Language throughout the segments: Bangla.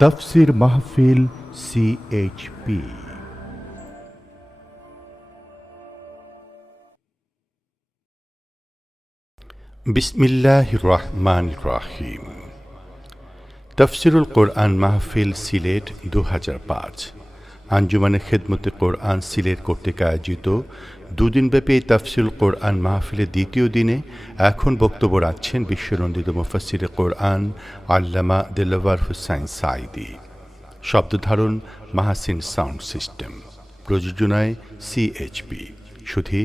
তাফসীর মাহফিল CHP। বিসমিল্লাহির রহমানির রহিম। তাফসীরুল কোরআন মাহফিল সিলেট 2005 আঞ্জুমানে খেদমতে কোরআন সিলেট কর্তৃক আয়োজিত দুদিনব্যাপী তাফসীরুল কোরআন মাহফিলের দ্বিতীয় দিনে এখন বক্তব্য রাখছেন বিশ্বনন্দিত মুফাসসিরে কোরআন আল্লামা দেলাওয়ার হোসাইন সাঈদী। শব্দধারণ মাহসিন সাউন্ড সিস্টেম, প্রযোজনায় CHP। শুধু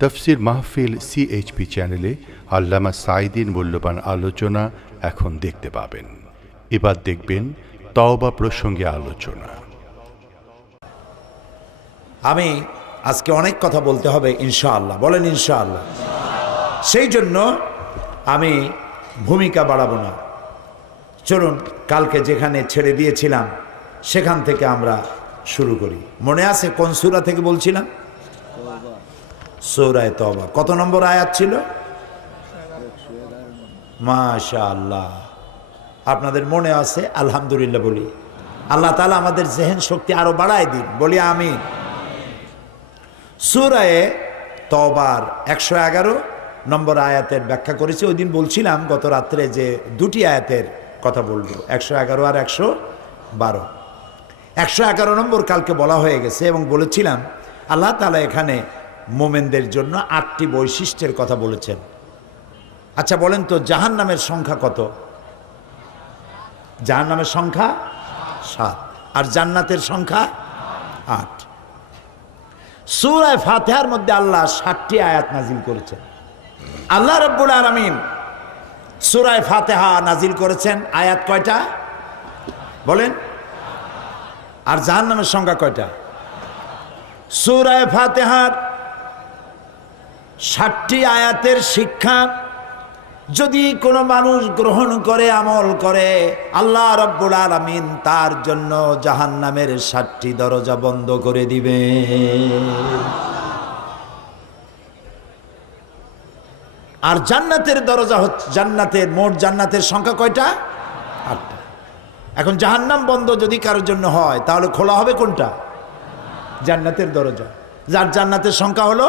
তাফসীর মাহফিল CHP চ্যানেলে আল্লামা সাঈদীর মূল্যবান আলোচনা এখন দেখতে পাবেন। এবার দেখবেন তওবা প্রসঙ্গে আলোচনা। আমি আজকে অনেক কথা বলতে হবে ইনশাআল্লাহ, বলেন ইনশাআল্লাহ। সেই জন্য আমি ভূমিকা বাড়াবো না। চলুন কালকে যেখানে ছেড়ে দিয়েছিলাম সেখান থেকে আমরা শুরু করি। মনে আছে কোন সূরা থেকে বলছিলাম? সূরা তওবা। কত নম্বর আয়াত ছিল? মাশাআল্লাহ, আপনাদের মনে আছে? আলহামদুলিল্লাহ বলি। আল্লাহ তাআলা আমাদের জেহেন শক্তি আরো বাড়ায় দিন, বলি আমিন। সূরা তওবার 111 নম্বর আয়াতের ব্যাখ্যা করেছি। ওই দিন বলছিলাম গত রাত্রে যে দুটি আয়াতের কথা বলবো, 111 আর 112। 111 নম্বর কালকে বলা হয়ে গেছে এবং বলেছিলাম আল্লাহ তাআলা এখানে মোমেনদের জন্য 8টি বৈশিষ্ট্যের কথা বলেছেন। আচ্ছা বলেন তো, জাহান্নামের সংখ্যা কত? জাহান্নামের সংখ্যা 7 আর জান্নাতের সংখ্যা 8। সূরা ফাতিহার মধ্যে আল্লাহ 7টি আয়াত নাজিল করেছেন। আল্লাহ রাব্বুল আলামিন সূরা ফাতিহা নাজিল করেছেন আয়াত কয়টা বলেন? আর জাহান্নামের সংখ্যা কয়টা? সূরা ফাতিহার 7টি আয়াতের শিক্ষা যদি কোনো মানুষ গ্রহণ করে, আমল করে, আল্লাহ রাব্বুল আলামিন তার জন্য জাহান্নামের 7টি দরজা বন্ধ করে দিবে। আর জান্নাতের দরজা হচ্ছে, জান্নাতের মোট জান্নাতের সংখ্যা কয়টা? 8টা। এখন জাহান্নাম বন্ধ যদি কারোর জন্য হয় তাহলে খোলা হবে কোনটা? জান্নাতের দরজা, যার জান্নাতের সংখ্যা হলো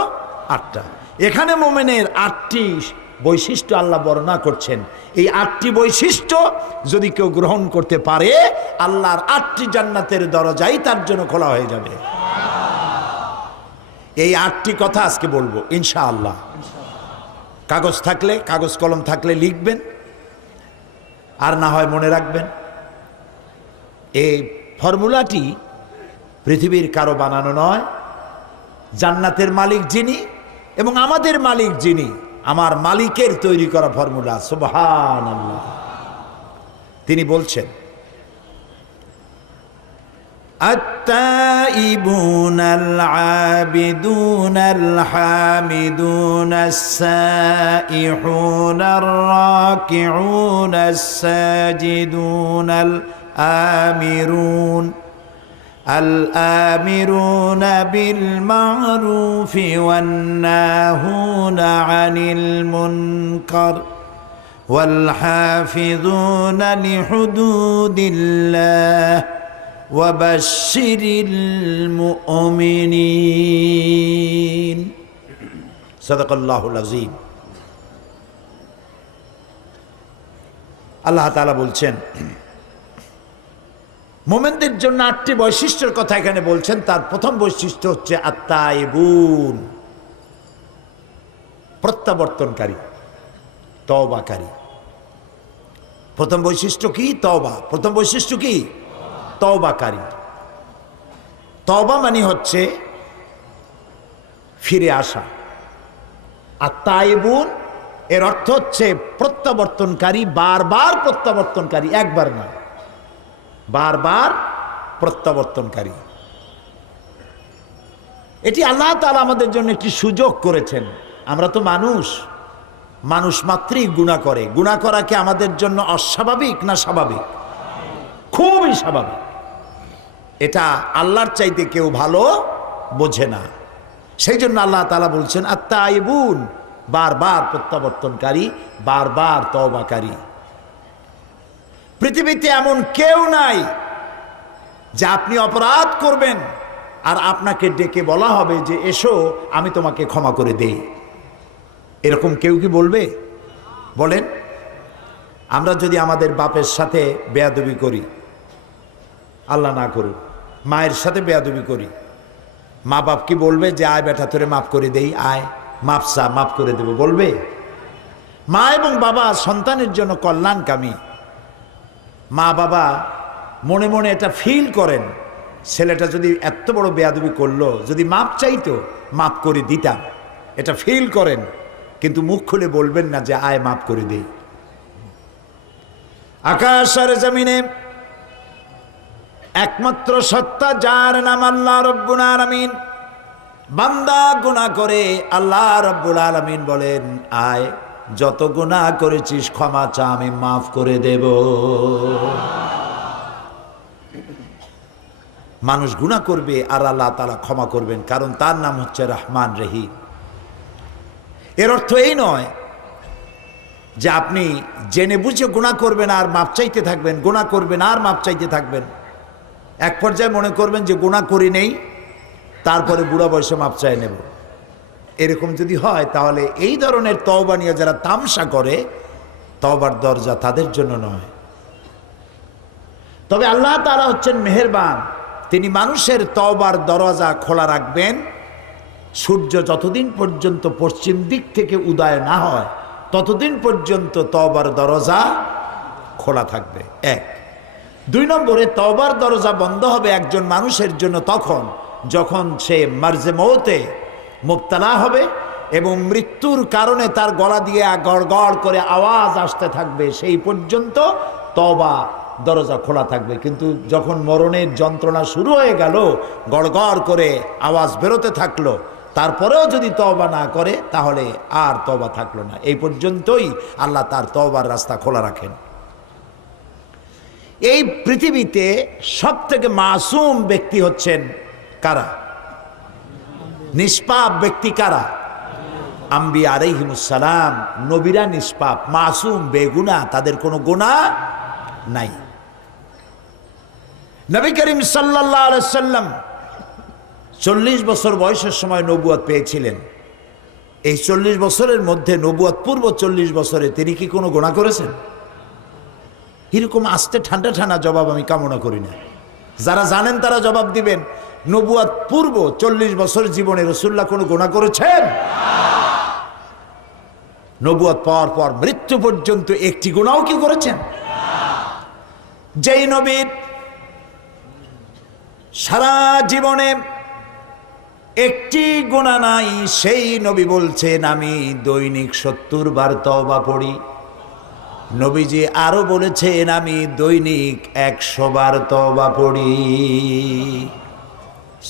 8টা। এখানে মুমিনের 8টি বৈশিষ্ট্য আল্লাহ বর্ণনা করছেন। এই 8টি বৈশিষ্ট্য যদি কেউ গ্রহণ করতে পারে, আল্লাহর 8টি জান্নাতের দরজাই তার জন্য খোলা হয়ে যাবে। এই 8টি কথা আজকে বলবো ইনশাআল্লাহ। কাগজ থাকলে, কাগজ কলম থাকলে লিখবেন, আর না হয় মনে রাখবেন। এই ফর্মুলাটি পৃথিবীর কারো বানানো নয়। জান্নাতের মালিক যিনি এবং আমাদের মালিক যিনি, আমার মালিকের তৈরি করা ফর্মুলা। সুবহানাল্লাহ। তিনি বলছেন আত-তাইবুনাল আবিদুনাল হামিদুনাস সাইহুনার রাকিউনাস সাজিদুনাল আমিরুন الآمرون بالمعروف والناهون عن المنكر والحافظون لحدود الله وبشر المؤمنين صدق الله العظيم। আল্লাহ তাআলা বলছেন মোমেনদের জন্য 8টি বৈশিষ্ট্যের কথা এখানে বলছেন। তার প্রথম বৈশিষ্ট্য হচ্ছে আত-তাইবুন, প্রত্যাবর্তনকারী, তওবাকারী। প্রথম বৈশিষ্ট্য কি? তওবা। প্রথম বৈশিষ্ট্য কি? তওবাকারী। তওবা মানে হচ্ছে ফিরে আসা। আত-তাইবুন এর অর্থ হচ্ছে প্রত্যাবর্তনকারী, বারবার প্রত্যাবর্তনকারী, একবার না, বারবার প্রত্যাবর্তনকারী। এটি আল্লাহ তাআলা আমাদের জন্য একটি সুযোগ করেছেন। আমরা তো মানুষ, মানুষ মাত্রই গুনাহ করে। গুনাহ করা কি আমাদের জন্য অস্বাভাবিক না স্বাভাবিক? খুবই স্বাভাবিক। এটা আল্লাহর চাইতে কেউ ভালো বোঝে না। সেই জন্য আল্লাহ তাআলা বলছেন আত-তাইবুন, বারবার প্রত্যাবর্তনকারী, বারবার তওবাকারী। পৃথিবীতে এমন কেউ নাই যে আপনি অপরাধ করবেন আর আপনাকে ডেকে বলা হবে যে এসো আমি তোমাকে ক্ষমা করে দেই। এরকম কেউ কি বলবে? বলেন। আমরা যদি আমাদের বাপের সাথে বেয়াদবি করি, আল্লাহ না করুক, মায়ের সাথে বেয়াদবি করি, মা বাপ কি বলবে যে আয় বেটা তোরে মাফ করে দেই, আয় মাপ চা, মাফ করে দেব? বলবে? মা এবং বাবা সন্তানের জন্য কল্যাণকামী। মা বাবা মনে মনে এটা ফিল করেন, ছেলেটা যদি এত বড় বেয়াদবি করলো, যদি মাপ চাইতো মাফ করে দিতাম, এটা ফিল করেন, কিন্তু মুখ খুলে বলবেন না যে আয় মাফ করে দেই। আকাশ আর জমিনে একমাত্র সত্তা যার নাম আল্লাহ রব্বুল আলামিন। বান্দা গুনাহ করে, আল্লাহ রব্বুল আলামিন বলেন আয় যত গুনাহ করেছিস ক্ষমা চা, আমি মাফ করে দেব। মানুষ গুনাহ করবে আর আল্লাহ তাআলা ক্ষমা করবেন, কারণ তার নাম হচ্ছে রহমান রহিম। এর অর্থ এই নয় যে আপনি জেনে বুঝে গুনাহ করবেন আর মাপ চাইতে থাকবেন, গুনাহ করবেন আর মাপ চাইতে থাকবেন। এক পর্যায়ে মনে করবেন যে গুনাহ করি নেই, তারপরে বুড়া বয়সে মাপ চাই নেব। এরকম যদি হয় তাহলে এই ধরনের তওবা নিয়ে যারা তামসা করে, তওবার দরজা তাদের জন্য নয়। তবে আল্লাহ তাআলা হচ্ছেন মেহেরবান, তিনি মানুষের তওবার দরজা খোলা রাখবেন সূর্য যতদিন পর্যন্ত পশ্চিম দিক থেকে উদয় না হয় ততদিন পর্যন্ত তওবার দরজা খোলা থাকবে। এক। দুই নম্বরে, তওবার দরজা বন্ধ হবে একজন মানুষের জন্য তখন যখন সে মার্জে মৌতে মুবতালা হবে এবং মৃত্যুর কারণে তার গলা দিয়ে গড়গড় করে আওয়াজ আসতে থাকবে, সেই পর্যন্ত তওবা দরজা খোলা থাকবে। কিন্তু যখন মরণের যন্ত্রণা শুরু হয়ে গেল, গড়গড় করে আওয়াজ বেরোতে থাকলো, তারপরেও যদি তওবা না করে তাহলে আর তওবা থাকলো না। এই পর্যন্তই আল্লাহ তার তওবার রাস্তা খোলা রাখেন। এই পৃথিবীতে সব থেকে মাসুম ব্যক্তি হচ্ছেন কারা? নিষ্পাপ ব্যক্তি কারা? আম্বিয়া আলাইহিমুস সালাম। নবীরা নিষ্পাপ, মাসুম, বেগুনাহ, তাদের কোনো গুনাহ নাই। নবী করিম সাল্লাল্লাহু আলাইহি সাল্লাম 40 বছর বয়সের সময় নবুয়ত পেয়েছিলেন। এই 40 বছরের মধ্যে, নবুয়ত পূর্ব 40 বছরে তিনি কি কোনো গুনাহ করেছেন? এরকম আস্তে ঠান্ডা ঠান্ডা জবাব আমি কামনা করি না। যারা জানেন তারা জবাব দিবেন। নবুয়ত পূর্ব 40 বছর জীবনে রাসূলুল্লাহ কোনো গুনাহ করেছেন? নবুয়ত পাওয়ার পর মৃত্যু পর্যন্ত একটি গুনাহও কি করেছেন? যেই নবীর সারা জীবনে একটি গুনাহ নাই, সেই নবী বলছেন আমি দৈনিক 70 বার তওবা পড়ি। নবীজি আরো বলেছেন আমি দৈনিক 100 বার তওবা পড়ি।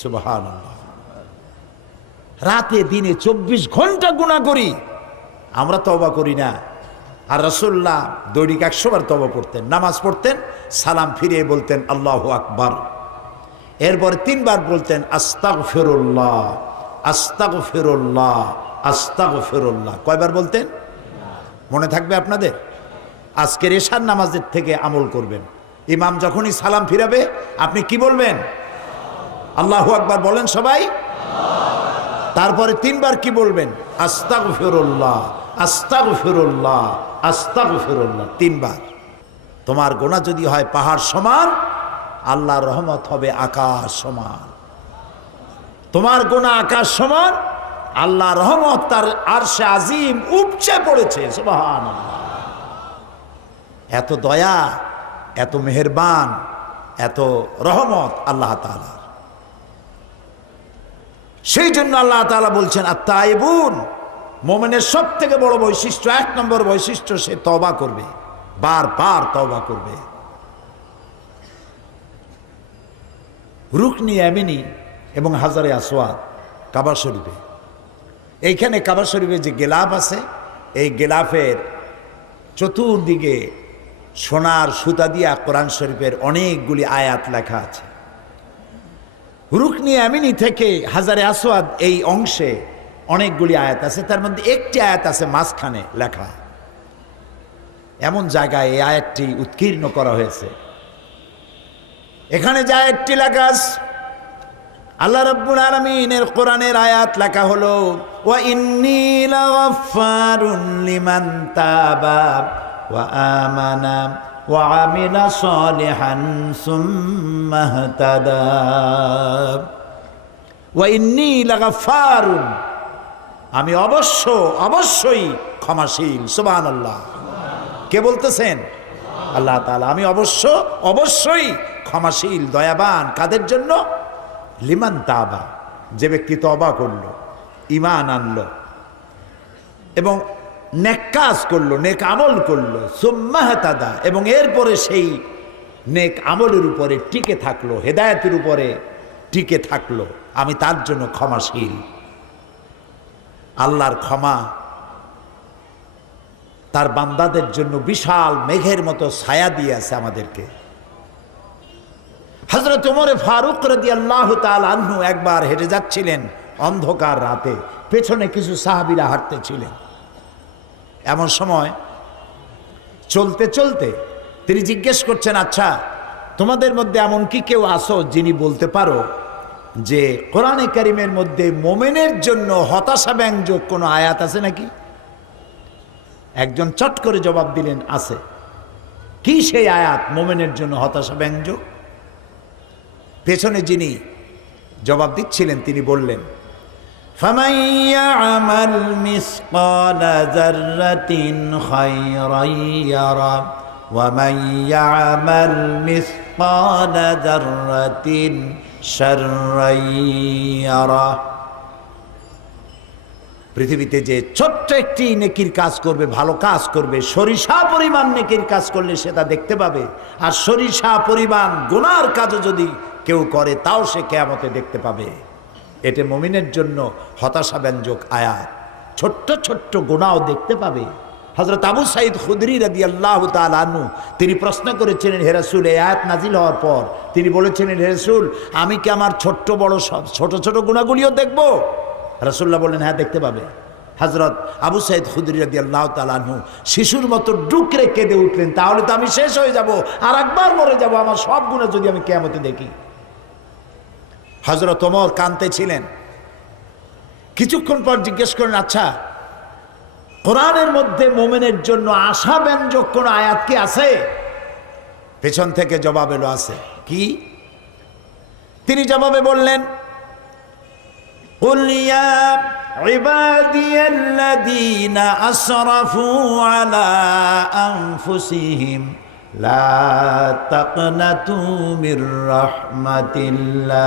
সুবহানাল্লাহ। রাতে দিনে 24 ঘন্টা গুনাহ করি, আমরা তওবা করি না। আর রাসূলুল্লাহ দৈনিক 100 বার তওবা পড়তেন। নামাজ পড়তেন, সালাম ফিরিয়ে বলতেন আল্লাহু আকবার, এরপরে 3 বার বলতেন আস্তাগফিরুল্লাহ, আস্তাগফিরুল্লাহ, আস্তাগফিরুল্লাহ। কয়বার বলতেন? মনে থাকবে আপনাদের? আজকের এশার নামাজের থেকে আমল করবেন। ইমাম যখনই সালাম ফিরাবে আপনি কি বলবেন? আল্লাহু আকবার বলেন সবাই। তারপরে 3 বার কি বলবেন? আস্তাগফিরুল্লাহ, আস্তাগফিরুল্লাহ, আস্তাগফিরুল্লাহ, 3 বার। তোমার গুনাহ যদি হয় পাহাড় সমান, আল্লাহর রহমত হবে আকাশ সমান। তোমার গুনাহ আকাশ সমান, আল্লাহর রহমত তার আরশে আজিম উপচে পড়েছে। সুবহানাল্লাহ। এত দয়া, এত মেহেরবান, এত রহমত আল্লাহ তাআলার। সেই জন্য আল্লাহ তাআলা বলছেন আত-তাইবুন, মুমিনের সব থেকে বড় বৈশিষ্ট্য, 1 নম্বর বৈশিষ্ট্য, সে তওবা করবে, বারবার তওবা করবে। রুকনি ইয়ামিনী এবং হাজারে আসওয়াদ কাবা শরীফে, এইখানে কাবা শরীফে যে গেলাফ আছে, এই গেলাফের চতুর্দিকে সোনার সুতা দিয়া কোরআন শরীফের অনেকগুলি আয়াত লেখা আছে। রুকনি ইয়ামিনী থেকে হাজারে আসওয়াদ এই অংশে অনেকগুলি আয়াত আছে, তার মধ্যে একটি আয়াত আছে মাঝখানে লেখা। এমন জায়গায় এই আয়াতটি উৎকীর্ণ করা হয়েছে। এখানে যা একটি লেখা আছে, আল্লাহ রাব্বুল আলামিনের কোরআনের আয়াত লেখা হলো ওয়া ইন্নী লাগাফফারুন লিমান তাবা ওয়া আমানা ওয়া আমিলা সালিহান সুম্মা ইহতাদা। ওয়া ইন্নী লাগাফফারুন, আমি অবশ্যই ক্ষমাশীল। সুবহানাল্লাহ। কে বলতেছেন? আল্লাহ তাআলা। আমি অবশ্যই ক্ষমাশীল, দয়াবান। কাদের জন্য? লিমান তাবা, যে ব্যক্তি তওবা করলো, ঈমান আনলো এবং নেক কাজ করলো, নেক আমল করলো, সুম্মা ইহতাদা, এবং এরপরে সেই নেক আমলের উপরে টিকে থাকলো, হেদায়েতের উপরে টিকে থাকলো, আমি তার জন্য ক্ষমাশীল। আল্লাহর ক্ষমা তার বান্দাদের জন্য বিশাল মেঘের মতো ছায়া দিয়ে আছে আমাদেরকে। হযরত ওমর ফারুক রাদিয়াল্লাহু তাআলা আনহু একবার হেঁটে যাচ্ছিলেন অন্ধকার রাতে, পেছনে কিছু সাহাবীরা হাঁটতেছিলেন। এমন সময় চলতে চলতে তিনি জিজ্ঞেস করছেন, আচ্ছা তোমাদের মধ্যে এমন কি কেউ আছো যিনি বলতে পারো যে কোরআনে কারীমের মধ্যে মোমেনের জন্য হতাশা ব্যঞ্জক কোনো আয়াত আছে নাকি? একজন চট করে জবাব দিলেন, আছে। কি সেই আয়াত মোমেনের জন্য হতাশা ব্যঞ্জক? পেছনে যিনি জবাব দিচ্ছিলেন তিনি বললেন, ফামান ইয়ামাল মিসকালা যাররাতিন খায়রান ইয়ারা ওয়া মান ইয়ামাল মিসকালা যাররাতিন শাররান ইয়ারা। পৃথিবীতে যে ছোট্ট একটি নেকির কাজ করবে, ভালো কাজ করবে, সরিষা পরিমাণ নেকির কাজ করলে সেটা দেখতে পাবে, আর সরিষা পরিমাণ গুনার কাজও যদি কেউ করে তাও সে কিয়ামতে দেখতে পাবে। এটা মুমিনের জন্য হতাশা ব্যঞ্জক আয়াত। ছোট্ট ছোট্ট গুনাহও দেখতে পাবে। হযরত আবু সাঈদ খুদরি রাদিয়াল্লাহু তাআলা আনহু তিনি প্রশ্ন করেছিলেন, হে রাসূল, এই আয়াত নাজিল হওয়ার পর তিনি বলেছিলেন, হে রাসূল, আমি কি আমার ছোট্ট বড় সব ছোট ছোট গুনাহগুলিও দেখব? রাসূলুল্লাহ বললেন, হ্যাঁ দেখতে পাবে। হযরত আবু সাঈদ খুদরি রাদিয়াল্লাহু তাআলা আনহু শিশুর মতো ডুকরে কেঁদে উঠলেন, তাহলে তো আমি শেষ হয়ে যাব, আর একবার মরে যাব, আমার সব গুনাহ যদি আমি কিয়ামতে দেখি। হযরত ওমর কাঁদতেছিলেন। কিছুক্ষণ পর জিজ্ঞেস করলেন, আচ্ছা কোরআনের মধ্যে মুমিনের জন্য আশা ব্যঞ্জক কোন আয়াত কি আছে? পেছন থেকে জবাব এলো, আছে। কি? তিনি জবাবে বললেন, কুল ইয়া ইবাদিয়াল্লাযীনা আসরাফু আলা আনফুসিহিম লা তাকনাতু মির রাহমাতিল্লাহ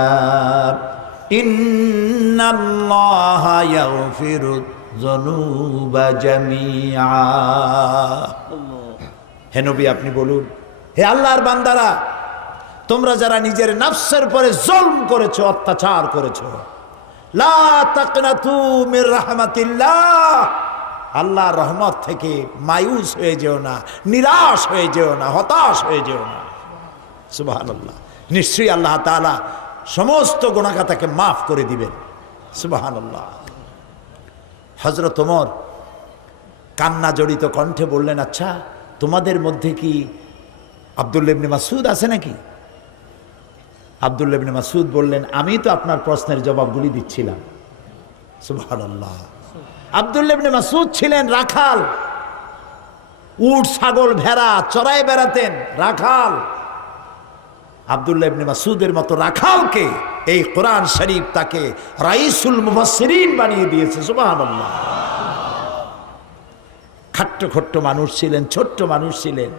ইন্নাল্লাহা ইয়াগফিরুয যুনুবা জামিআ। হে নবী, আপনি বলুন, হে আল্লাহর বান্দারা, তোমরা যারা নিজের নফসের পরে জুলম করেছো, অত্যাচার করেছো, লা তাকনাতু মির রাহমাতিল্লাহ, আল্লাহর রহমত থেকে মায়ুস হয়ে যেও না, নিরাশ হয়ে যেও না, হতাশ হয়ে যেও না। সুবহানাল্লাহ। নিশ্চয়ই আল্লাহ তাআলা সমস্ত গুনাহকে মাফ করে দিবেন। সুবহানাল্লাহ। হযরত ওমর কান্না জড়িত কণ্ঠে বললেন, আচ্ছা তোমাদের মধ্যে কি আব্দুল্লাহ ইবনে মাসউদ আছে নাকি? আব্দুল্লাহ ইবনে মাসউদ বললেন, আমি তো আপনার প্রশ্নের জবাবগুলি দিচ্ছিলাম। সুবহানাল্লাহ। আব্দুল্লাহ ইবনে মাসউদ ছিলেন রাখাল, উট ছাগল ভেড়া চড়ায় বেড়াতেন, রাখাল। আব্দুল্লাহ ইবনে মাসউদের মতো রাখালকে এই কোরআন শরীফ তাকে রাইসুল মুফাসসিরিন বানিয়ে দিয়েছে। সুবহানাল্লাহ। খাট্ট খট্ট মানুষ ছিলেন, ছোট্ট মানুষ ছিলেন।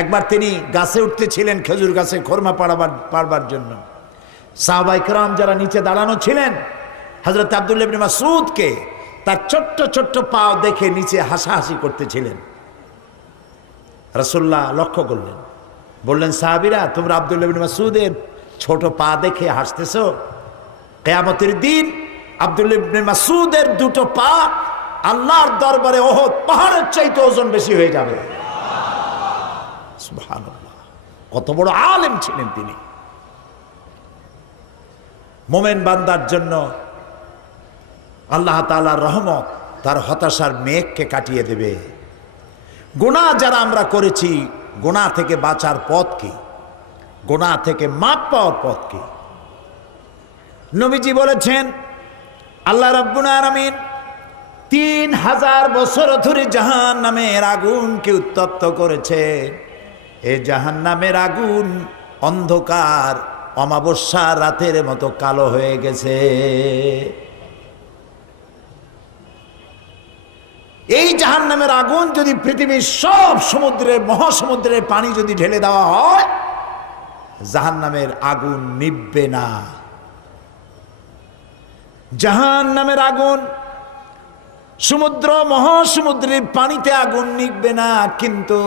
একবার তিনি গাছে উঠতেছিলেন, খেজুর গাছে খোরমা পাড়বার জন্য। সাহাবায়ে কেরাম যারা নিচে দাঁড়ানো ছিলেন, হযরত আব্দুল্লাহ ইবনে মাসউদকে তার ছোট্ট ছোট্ট পা দেখে নিচে হাসাহাসি করতেছিলেন। রাসূলুল্লাহ লক্ষ্য করলেন, বললেন, সাহাবীরা, তোমরা আব্দুল্লাহ ইবনে মাসউদের ছোট পা দেখে হাসতেছো? কিয়ামতের দিন আব্দুল্লাহ ইবনে মাসউদের দুটো পা আল্লাহর দরবারে উহুদ পাহাড়ের চাইতে ওজন বেশি হয়ে যাবে। সুবহানাল্লাহ। কত বড় আলেম ছিলেন তিনি। মোমেন বান্দার জন্য আল্লাহ তাআলার রহমত তার হতাশার মেঘকে কাটিয়ে দেবে। গুনাহ যারা আমরা করেছি, গুনাহ থেকে বাঁচার পথ কি? গুনাহ থেকে মাপ পাওয়ার পথ কি? নবীজি বলেছেন আল্লাহ রাব্বুল আলামিন 3000 বছর ধরে জাহান্নামের আগুনকে উত্তপ্ত করেছে। এই জাহান্নামের আগুন অন্ধকার অমাবস্যা রাতের মতো কালো হয়ে গেছে। এই জাহান্নামের আগুন যদি পৃথিবীর সব সমুদ্রের মহাসমুদ্রের পানি যদি ঢেলে দেওয়া হয়, জাহান্নামের আগুন নিভবে না। জাহান্নামের আগুন সমুদ্র মহাসমুদ্রের পানিতে আগুন নিভবে না, কিন্তু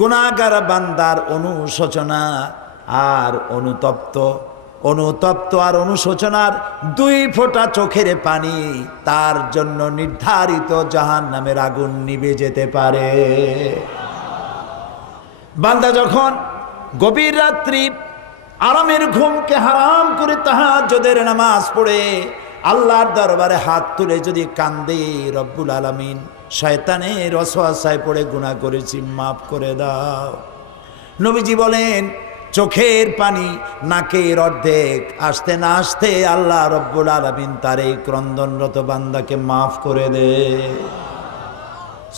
গুনাহগার বান্দার অনুশোচনা আর অনুতপ্ত আর অনুশোচনার 2 ফোঁটা চোখের পানি তার জন্য নির্ধারিত জাহান্নামের আগুন নিভে যেতে পারে। বান্দা যখন গভীর রাত্রি আরামের ঘুমকে হারাম করে তাহাজ্জুদের নামাজ পড়ে আল্লাহর দরবারে হাত তুলে যদি কান্দে, রব্বুল আলামিন শয়তানের ওয়াসওয়াসায় পড়ে গুনাহ করেছি, মাফ করে দাও। নবীজি বলেন চোখের পানি নাকের অর্ধেক আসতে না আসতে আল্লাহ রব্বুল আলামিন তার এই ক্রন্দনরত বান্দাকে মাফ করে দে।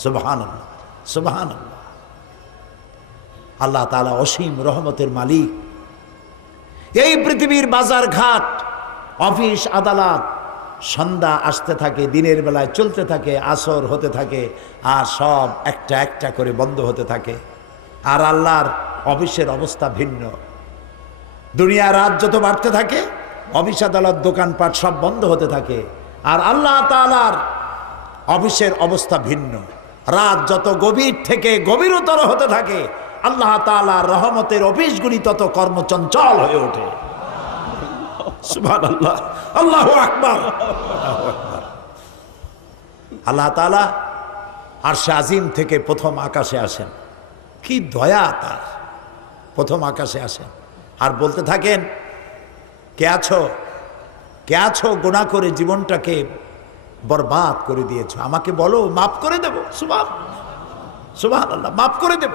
সুবহানাল্লাহ, সুবহানাল্লাহ। আল্লাহ তাআলা অসীম রহমতের মালিক। এই পৃথিবীর বাজার ঘাট, অফিস আদালত সন্ধ্যা আসতে থাকে, দিনের বেলায় চলতে থাকে, আসর হতে থাকে, আর সব একটা একটা করে বন্ধ হতে থাকে। আর আল্লাহর অফিসের অবস্থা ভিন্ন। দুনিয়া রাত যত বাড়তে থাকে, অফিস আদালত দোকানপাট সব বন্ধ হতে থাকে। আর আল্লাহ তাআলার অফিসের অবস্থা ভিন্ন। রাত যত গভীর থেকে গভীরতর হতে থাকে, আল্লাহ তাআলার রহমতের অফিসগুলি তত কর্মচঞ্চল হয়ে ওঠে। সুবহানাল্লাহ, আল্লাহু আকবার, আল্লাহু আকবার। আল্লাহ তাআলা আরশে আজিম থেকে প্রথম আকাশে আসেন। কি দয়া তার! প্রথম আকাশে আসেন আর বলতে থাকেন, কে আছো, কে আছো গুনাহ করে জীবনটাকে বরবাদ করে দিয়েছো, আমাকে বলো, মাফ করে দেব। সুবহানাল্লাহ, মাফ করে দেব।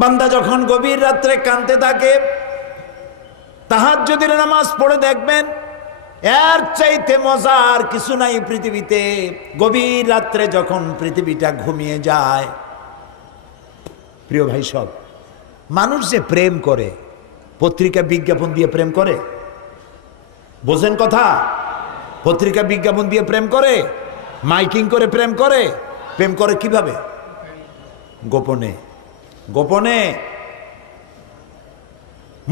বান্দা যখন গভীর রাত্রে কাঁদতে থাকে, তাহাজ্জুদের নামাজ পড়ে দেখবেন এর চাইতে মজার কিছু নাই পৃথিবীতে। গভীর রাত্রে যখন পৃথিবীটা ঘুমিয়ে যায়, প্রিয় ভাই সব, মানুষ যে প্রেম করে, পত্রিকা বিজ্ঞাপন দিয়ে প্রেম করে, বোঝেন কথা? পত্রিকা বিজ্ঞাপন দিয়ে প্রেম করে, মাইকিং করে প্রেম করে। প্রেম করে কিভাবে? গোপনে, গোপনে।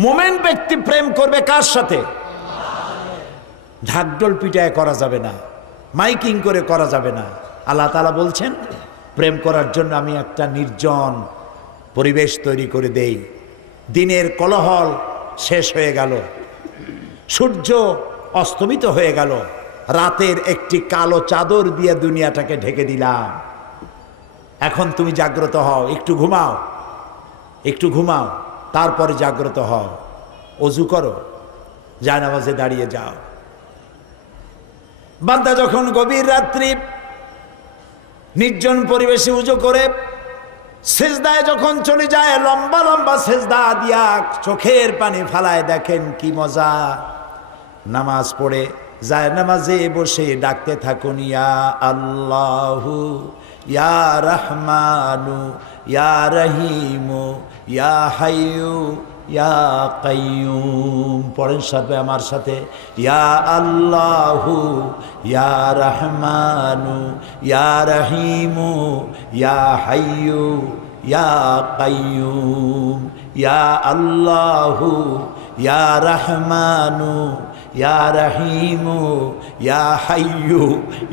মোমেন ব্যক্তি প্রেম করবে কার সাথে? ঢাকঢোল পিটায় করা যাবে না, মাইকিং করে করা যাবে না। আল্লাহ তাআলা বলছেন প্রেম করার জন্য আমি একটা নির্জন পরিবেশ তৈরি করে দেই। দিনের কোলাহল শেষ হয়ে গেল, সূর্য অস্তমিত হয়ে গেল, রাতের একটি কালো চাদর দিয়ে দুনিয়াটাকে ঢেকে দিলাম। এখন তুমি জাগ্রত হও, একটু ঘুমাও, একটু ঘুমাও, তারপরে জাগ্রত হও, ওযু করো, জায়নামাজে দাঁড়িয়ে যাও। বান্দা যখন গভীর রাত্রি নির্জন পরিবেশে ওযু করে সিজদায় যখন চলে যায়, লম্বা লম্বা সিজদা দিয়া চোখের পানি ফালায়, দেখেন কি মজা। নামাজ পড়ে জায়নামাজে বসে ডাকতে থাকুন, ইয়া আল্লাহু ইয়া রহমানু ইয়া রহিমু ইয়া হাইয়ু ইয়া কাইয়ুম। পড়েন সবাই আমার সাথে, ইয়া আল্লাহু ইয়া রহমানু ইয়া রহিমু ইয়া হাইয়ু ইয়া কাইয়ুম। ইয়া আল্লাহু ইয়া রহমানু ইয়া রহিমু ইয়া হাইয়ু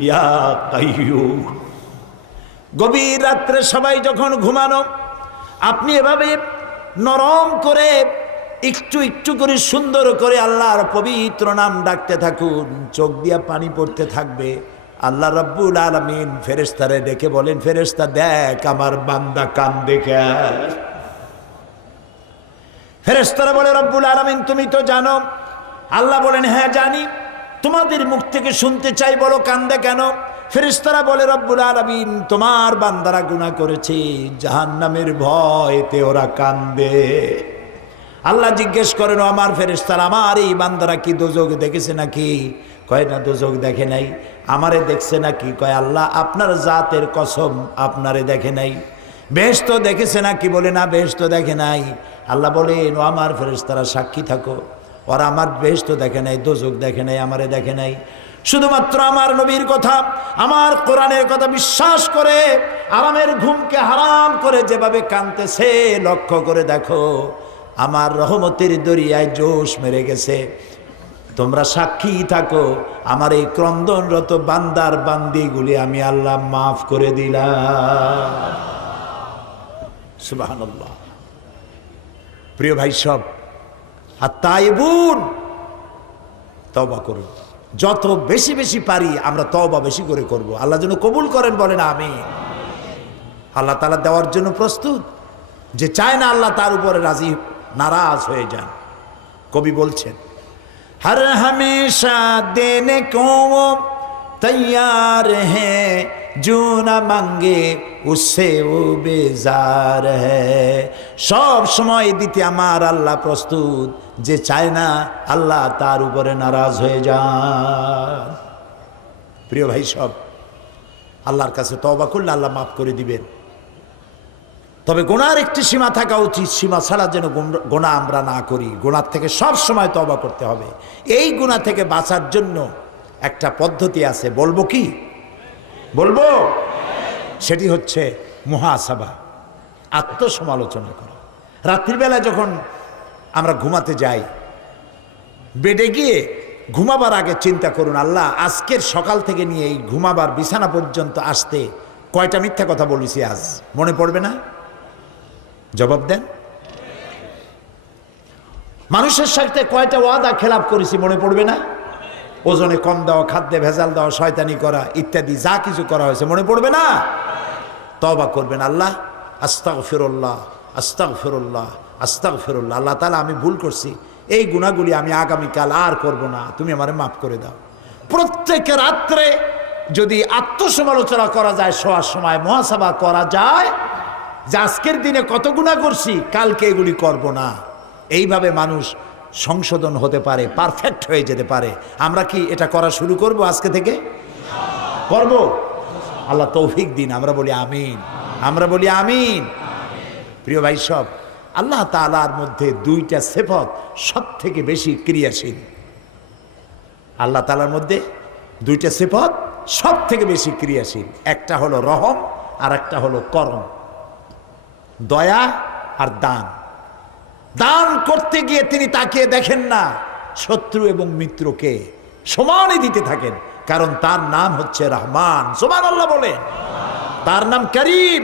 ইয়া কাইয়ুম। গভীর রাত্রে সবাই যখন ঘুমানো, আপনি এভাবে নরম করে একটু একটু করে সুন্দর করে আল্লাহর পবিত্র নাম ডাকতে থাকুন, চোখ দিয়া পানি পড়তে থাকবে। আল্লাহ রাব্বুল আলামিন ফেরেশতারে ডেকে বলেন, ফেরেশতা দেখ আমার বান্দা কান্দে কেন? ফেরেশতারা বলে, রব্বুল আলামিন তুমি তো জানো। আল্লাহ বলেন, হ্যাঁ জানি, তোমাদের মুখ থেকে শুনতে চাই, বলো কান্দে কেন? ফেরেশতারা বলে রব্বুল আলামিন তোমার বান্দারা গুনাহ করেছে, জাহান্নামের ভয়তে ওরা কান্দে। আল্লাহ জিজ্ঞেস করেন, আমার ফেরেশতারা আমার এই বান্দারা কি দোজখ দেখেছে নাকি? কয় না, দোজখ দেখে নাই। আমারে দেখছে নাকি? কয় আল্লাহ আপনার জাতের কসম আপনারে দেখে নাই। বেহেশত দেখেছে নাকি? বলে না, বেহেশত দেখে নাই। আল্লাহ বলেন, ও আমার ফেরেশতারা সাক্ষী থাকো, ওরা আমার বেহেশত দেখে নাই, দোজখ দেখে নাই, আমারে দেখে নাই। শুধুমাত্র আমার নবীর কথা, আমার কোরআনের কথা বিশ্বাস করে আরামের ঘুমকে হারাম করে যেভাবে কাঁদতেছে লক্ষ্য করে দেখো, আমার রহমতের দরিয়ায় জোশ মেরে গেছে। তোমরা সাক্ষী থাকো, আমার এই ক্রন্দনরত বান্দার বান্দিগুলি আমি আল্লাহ মাফ করে দিলাম। সুবহানাল্লাহ। প্রিয় ভাই সব, আর তাইবুন, তওবা করুন। যত বেশি বেশি পারি আমরা তওবা বেশি করে করব। আল্লাহ যেন কবুল করেন, বলেন আমিন। আল্লাহ তাআলা দেওয়ার জন্য প্রস্তুত। যে চায় না আল্লাহ তার উপরে রাজি নারাজ হয়ে যান। কবি বলছেন, हर हमेशा देने को वो तैयार है, जो न मांगे उससे वो बेजार है। সব সময় দিতে আমার আল্লাহ প্রস্তুত, যে চায় না আল্লাহ তার উপরে নারাজ হয়ে যান। প্রিয় ভাই সব, আল্লাহর কাছে তওবা করলে আল্লাহ মাফ করে দিবেন। তবে গুনার একটি সীমা থাকা উচিত, সীমা ছাড়া যেন গুনাহ আমরা না করি। গুনার থেকে সব সময় তওবা করতে হবে। এই গুনাহ থেকে বাঁচার জন্য একটা পদ্ধতি আছে, বলবো কি? বলবো? সেটি হচ্ছে মুহাসাবা, আত্মসমালোচনা করা। রাত্রিবেলা যখন আমরা ঘুমাতে যাই, বেডে গিয়ে ঘুমাবার আগে চিন্তা করুন, আল্লাহ আজকের সকাল থেকে নিয়ে এই ঘুমাবার বিছানা পর্যন্ত আসতে কয়টা মিথ্যা কথা বলেছি আজ, মনে পড়বে না? জবাব দেন। মানুষের সাথে কয়টা ওয়াদা খেলাপ করেছি, মনে পড়বে না? ওজনে কম দেওয়া, খাদ্যে ভেজাল দেওয়া, শয়তানি করা ইত্যাদি যা কিছু করা হয়েছে, মনে পড়বে না? তওবা করবেন, আল্লাহ আস্তাগফিরুল্লাহ, আস্তাগফিরুল্লাহ, আস্তাগফিরুল্লাহ। আল্লাহ তাআলা আমি ভুল করছি, এই গুনাহগুলি আমি আগামীকাল আর করব না, তুমি আমারে মাফ করে দাও। প্রত্যেক রাত্রে যদি আত্মসমালোচনা করা যায়, শোয়ার সময় মুহাসাবা করা যায় যে আজকের দিনে কত গুনাহ করছি, কালকে এগুলি করব না। এইভাবে মানুষ সংশোধন হতে পারে, পারফেক্ট হয়ে যেতে পারে। আমরা কি এটা করা শুরু করব আজকে থেকে? করব? আল্লাহ তৌফিক দিন। আমরা বলি আমিন, আমরা বলি আমিন। প্রিয় ভাই সব, আল্লাহ তাআলার মধ্যে দুইটা সিফত সব থেকে বেশি ক্রিয়াশীল। আল্লাহ তাআলার মধ্যে দুইটা সিফত সব থেকে বেশি ক্রিয়াশীল। একটা হলো রহম আর একটা হলো করম, দয়া আর দান। দান করতে গিয়ে তিনি তাকিয়ে দেখেন না, শত্রু এবং মিত্রকে সমানে দিতে থাকেন, কারণ তার নাম হচ্ছে রহমান। সুবহানাল্লাহ বলেন। তার নাম করিম।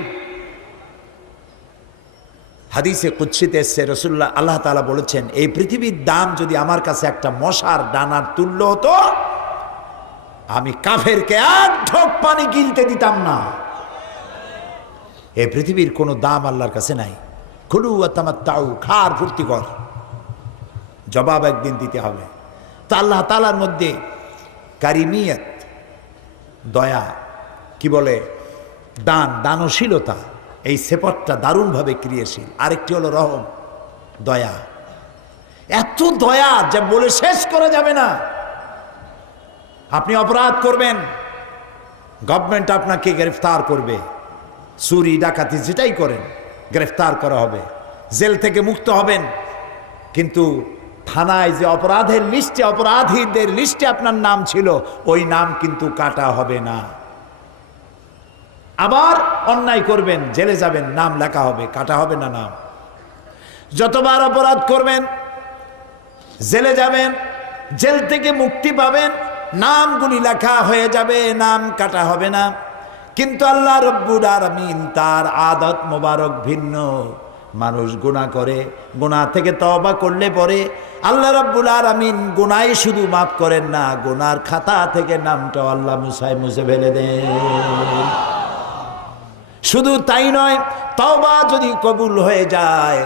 হাদিসে কুদসিতে এসেছে, রাসূলুল্লাহ আল্লাহ তাআলা বলেছেন, এই পৃথিবীর দাম যদি আমার কাছে একটা মশার ডানার তুল্য হতো, আমি কাফেরকে এক ঢোক পানি গিলতে দিতাম না। এই পৃথিবীর কোনো দাম আল্লাহর কাছে নাই। খুলু ওয়া তামাত্তাউ, খার ফুর্তি কর, জবাব একদিন দিতে হবে। তা আল্লাহ তাআলার মধ্যে কারিমিয়ত, দয়া, কি বলে, দান, দানশীলতা, এই সেপটটা দারুণভাবে ক্রিয়াশীল। আরেকটি হলো রহম, দয়া। এত দয়া যা বলে শেষ করা যাবে না। আপনি অপরাধ করবেন, গভর্নমেন্ট আপনাকে গ্রেফতার করবে, চুরি ডাকাতি যেটাই করেন গ্রেফতার করা হবে, জেল থেকে মুক্ত হবেন, কিন্তু থানায় যে অপরাধের লিস্টে, অপরাধীদের লিস্টে আপনার নাম ছিল, ওই নাম কিন্তু কাটা হবে না। আবার অন্যায় করবেন, জেলে যাবেন, নাম লেখা হবে, কাটা হবে না নাম। যতবার অপরাধ করবেন, জেলে যাবেন, জেল থেকে মুক্তি পাবেন, নামগুলি লেখা হয়ে যাবে, নাম কাটা হবে না। কিন্তু আল্লাহ রব্বুল আলামিন তার আদত মোবারক ভিন্ন। মানুষ গুনাহ করে, গুনাহ থেকে তওবা করলে পরে আল্লাহ রব্বুল আলামিন গুনাহই শুধু মাফ করেন না, গুনার খাতা থেকে নামটাও আল্লাহ মুছে ফেলে দেন। শুধু তাই নয়, তওবা যদি কবুল হয়ে যায়,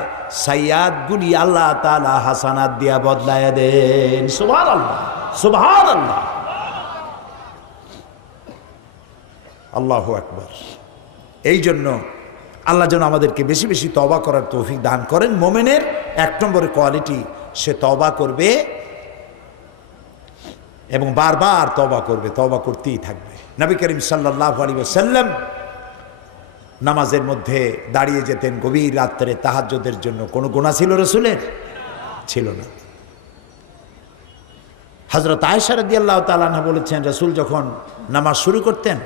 সাইয়্যাতগুলি আল্লাহ তাআলা হাসানাত দিয়া বদলায় দেন। সুবহানাল্লাহ, সুবহানাল্লাহ। আল্লাহু আকবার। এই জন্য আল্লাহ যেন আমাদেরকে বেশি বেশি তওবা করার তৌফিক দান করেন। মোমেনের 1 নম্বরের কোয়ালিটি, সে তওবা করবে এবং বারবার তওবা করবে, তওবা করতেই থাকবে। নবী করিম সাল্লাল্লাহু আলাইহি ওয়াসাল্লাম নামাজের মধ্যে দাঁড়িয়ে যেতেন গভীর রাত্রে তাহাজ্জুদের জন্য। কোনো গুনাহ ছিল রাসূলের? ছিল না। হযরত আয়েশা রাদিয়াল্লাহু তাআলা আনহা বলেছেন, রাসূল যখন নামাজ শুরু করতেন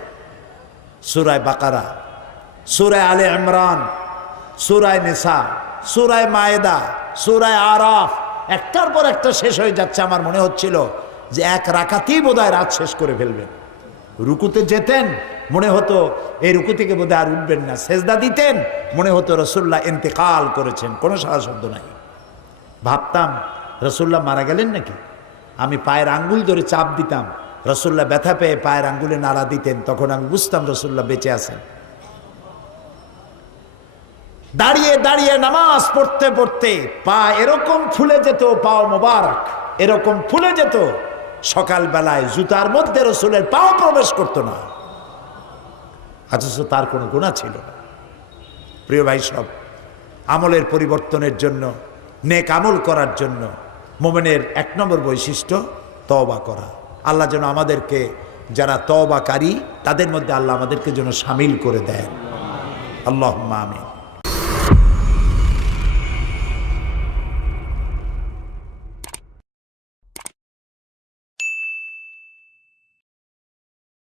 সূরা বাকারা, সূরা আলে ইমরান, সূরা নিসা, সূরা মায়েদা, সূরা আরাফ একটার পর একটা শেষ হয়ে যাচ্ছে। আমার মনে হচ্ছিল যে এক রাকাতেই বোধহয় রাত শেষ করে ফেলবেন। রুকুতে যেতেন, মনে হতো এই রুকু থেকে বোধহয় আর উঠবেন না। সেজদা দিতেন, মনে হতো রাসূলুল্লাহ ইন্তেকাল করেছেন, কোনো সারা শব্দ নাই। ভাবতাম রাসূলুল্লাহ মারা গেলেন নাকি। আমি পায়ের আঙ্গুল ধরে চাপ দিতাম, রাসূলুল্লাহ ব্যথা পেয়ে পায়ের আঙ্গুলে নাড়া দিতেন, তখন আমি বুঝতাম রাসূলুল্লাহ বেঁচে আছেন। দাঁড়িয়ে দাঁড়িয়ে নামাজ পড়তে পড়তে পা এরকম ফুলে যেত, পাও মোবারক এরকম ফুলে যেত, সকালবেলায় জুতার মধ্যে রাসূলের পাও প্রবেশ করতো না, অথচ তার কোনো গুনাহ ছিল না। প্রিয় ভাই সব, আমলের পরিবর্তনের জন্য, নেক আমল করার জন্য মুমিনের 1 নম্বর বৈশিষ্ট্য তওবা করা। আল্লাহ যেন আমাদেরকে, যারা তওবাকারী তাদের মধ্যে আল্লাহ আমাদেরকে যেন শামিল করে দেন। আল্লাহুম্মা আমিন।